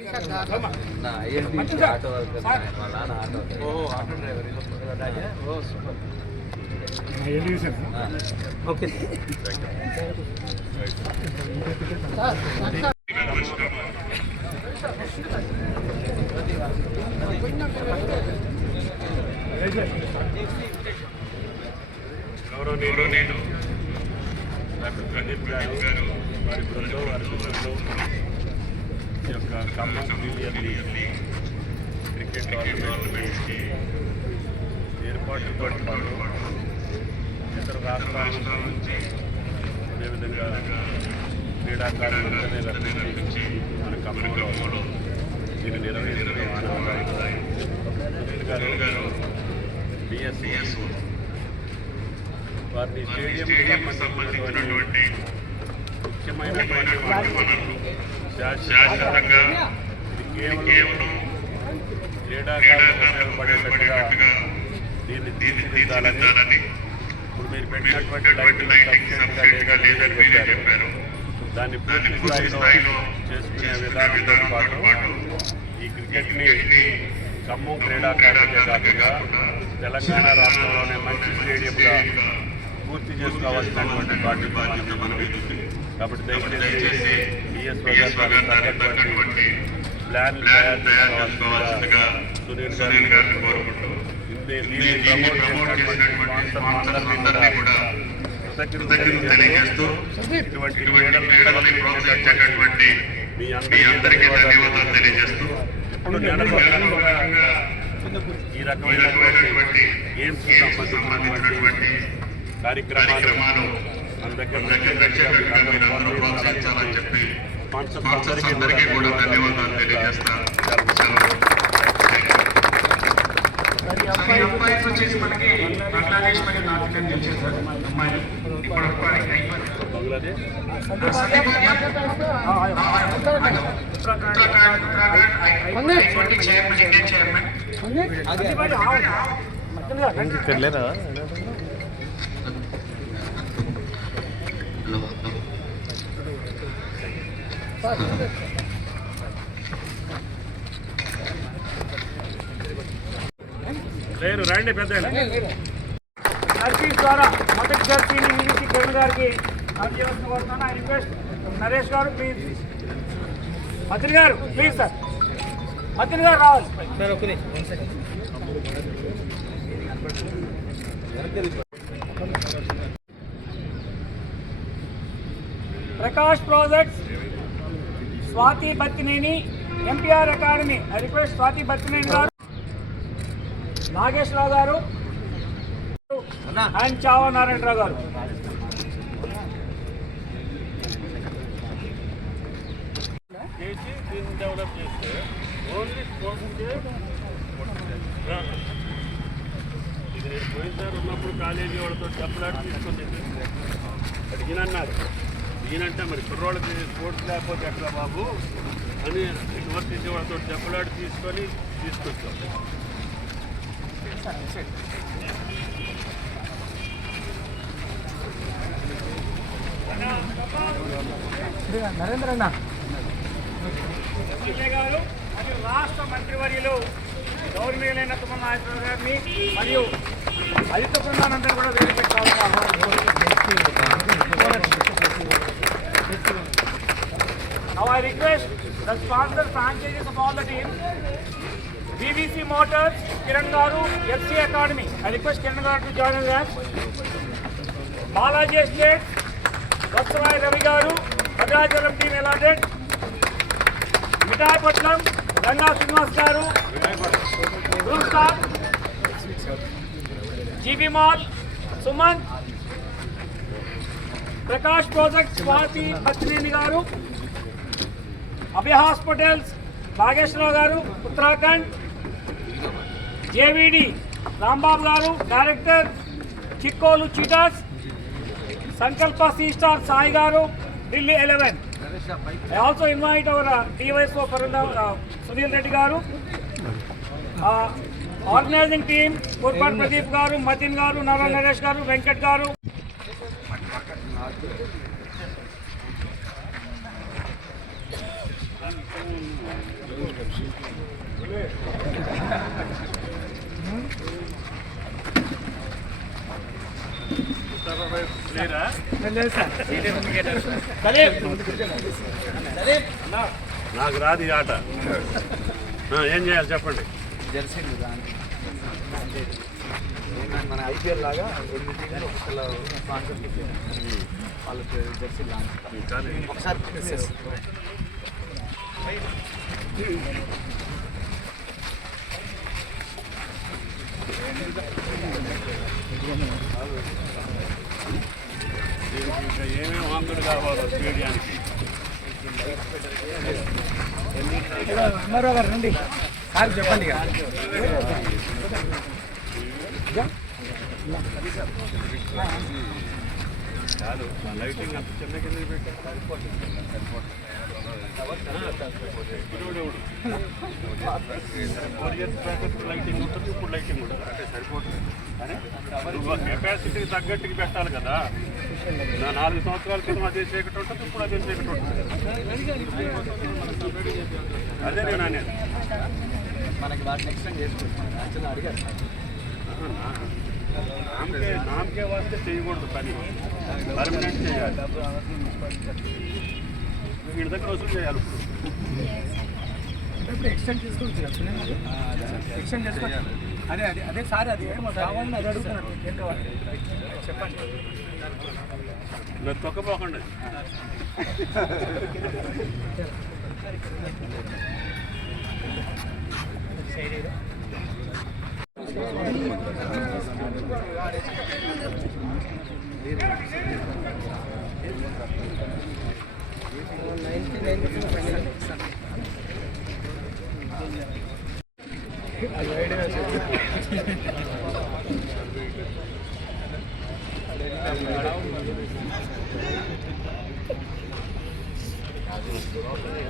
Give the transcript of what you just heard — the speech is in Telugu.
నా నేను ఆటో డాక్టర్ ప్రదీప్ గారు వారి బృందం వారి బృందంలో యొక్క ఖమ్మం ప్రీమియర్ లీగ్ క్రికెట్ టోర్నమెంట్కి ఏర్పాటుతో పాటు ఇతర రాష్ట్రాల నుంచి అదేవిధంగా క్రీడాకారులందరినీ రప్పించి మన ఖమ్మంలో దీన్ని నిర్వహించడం సునీల్ గారు బిఎస్సిఎస్ వారిని స్టేడియం సంబంధించినటువంటి ముఖ్యమైనటువంటి వనరులు శాశ్వతంగా ఇది కేవలం క్రీడాకారులకు ఉపయోగపడేటట్టుగా దీన్ని తీర్చిదిద్దాలని ఇప్పుడు మీరు పెట్టినటువంటి లైటింగ్ సబ్జెక్ట్గా లేదని మీరే చెప్పారు. దాన్ని పూర్తి స్థాయిలో చేసుకునే విధానంతో పాటు ఈ క్రికెట్ని ఖమ్మం క్రీడాకారులకే కాకుండా తెలంగాణ రాష్ట్రంలోనే మంచి స్టేడియంగా పూర్తి చేసుకోవాల్సినటువంటి బాధ్యత మనకి కాబట్టి దయచేసి బిఎస్ తగ్గటువంటి ప్లాన్ తయారు చేసుకోవాల్సిందిగా సునీల్ గారిని కోరుకుంటూ ప్రమోట్ చేసినటువంటి కూడా కృతజ్ఞతలు తెలియజేస్తూ ఇటువంటి క్రీడల్ని ప్రోత్సహించేటటువంటి మీ అందరికీ ధన్యవాదాలు తెలియజేస్తూ ఇప్పుడు ఈ రకమైనటువంటి గేమ్స్ సంబంధించినటువంటి కార్యక్రమాలు మన ప్రోత్సహించాలని చెప్పి స్పాన్సర్స్ అందరికీ కూడా ధన్యవాదాలు తెలియజేస్తా ఈ వచ్చేసి మనకి బంగ్లాదేశ్ మరియు నార్త్ ఇండియన్ సార్ అమ్మాయిలు ఇప్పుడు ఉత్తరాఖండ్ చైర్మన్ ఇండియన్ చైర్మన్ లేరు రండి పెద్ద ద్వారా మొదటి మీ నుంచి కిరణ్ గారికి అందజేయవలసిన కోరుతున్నాను ఐ రిక్వెస్ట్ నరేష్ గారు ప్లీజ్. మంత్రి గారు ప్లీజ్ సార్. మంత్రి గారు రావాలి. సార్ ఒక Prakash projects Swathi Battineni MPR academy. I request Swathi Battineni garu Nageswara Rao garu and Chhaava Narayana Rao గారు. చేసి దీన్ని డెవలప్ చేస్తే ఓన్లీ స్పోర్ట్స్కే ఇది నేను పోయినసారి ఉన్నప్పుడు కాలేజీ వాళ్ళతో చెప్పలాడి తీసుకొని అన్నారు ఈయనంటే మరి కుర్రోళ్ళకి స్పోర్ట్స్ లేకపోతే ఎట్లా బాబు? అని యూనివర్సిటీ వాళ్ళతో చెప్పలాడి తీసుకొని తీసుకొచ్చాం. నరేంద్ర అన్న ఎమ్మెల్యే గారు మరియు రాష్ట్ర మంత్రివర్యులు గౌరవనీయులైన తుమ్మల నాయకులు గారిని మరియు అధిక బృందానందరూ కూడా వేదిక Now The sponsor franchises of all the teams. BBC Motors, Kiran Garu, FC Academy. I request Kiran Garu to join us as. Balaji Estate, Vatsavai Ravi Garu, Bhadrachalam team allotted. Mitai Patlam, Ranga Srinivas Garu, rooftop GB Mall, Suman, Prakash Project, Swati Patrini Garu, Abhaya hospitals Nageswara Rao garu Uttarakhand JVD Rambabu గారు డైరెక్టర్ చిక్కోలు చీటాస్ సంకల్ప C star Sai garu Delhi eleven. I also invite our DYSO Sunil Reddy garu organizing team Qurbaan Pradeep గారు మతిన్ గారు నర నరేష్ గారు వెంకట్ గారు. నాకు రాదు ఈ ఆట. ఏం చేయాలి చెప్పండి. జెర్సీ మన ఐపీఎల్ లాగా స్పాన్సర్షిప్ వాళ్ళకి జెర్సీ లాంచ్ ఒకసారి దీనికి ఇంకా ఏమేమి ఆంధ్రులు కావాలో స్టేడియానికి గారు రండి సార్ చెప్పండి కాదు లైటింగ్ అంత చిన్న కింద పెట్టారు ఫోర్ ఇయర్స్ బ్యాక్ లైటింగ్ ఉంటుంది ఇప్పుడు లైటింగ్ ఉంటుంది అంటే సరిపోతుంది కెపాసిటీ కెపాసిటీకి తగ్గట్టుకి పెట్టాలి కదా నాలుగు సంవత్సరాల క్రితం అదే చీకటి ఉంటుంది ఇప్పుడు అదే చీకటి ఉంటుంది అదే నేను అనేది మనకి వాటిని ఎక్స్టెండ్ చేసుకోవచ్చు. యాక్చువల్గా అడిగారు. నామకే నామకే వాస్తే చేయకూడదు పని. పర్మనెంట్ చేయాలి. వీడి దగ్గర వసూలు చేయాలి ఇప్పుడు. ఇప్పుడు ఎక్స్టెండ్ చేసుకోవచ్చు ఎక్స్టెండ్ చేసుకోవచ్చు అదే అదే అదే. సార్ అది కావాలని అది అడుగుతున్నాను ఏం కావాలి చెప్పండి. తొక్కపోకండి. I'm going to go out there.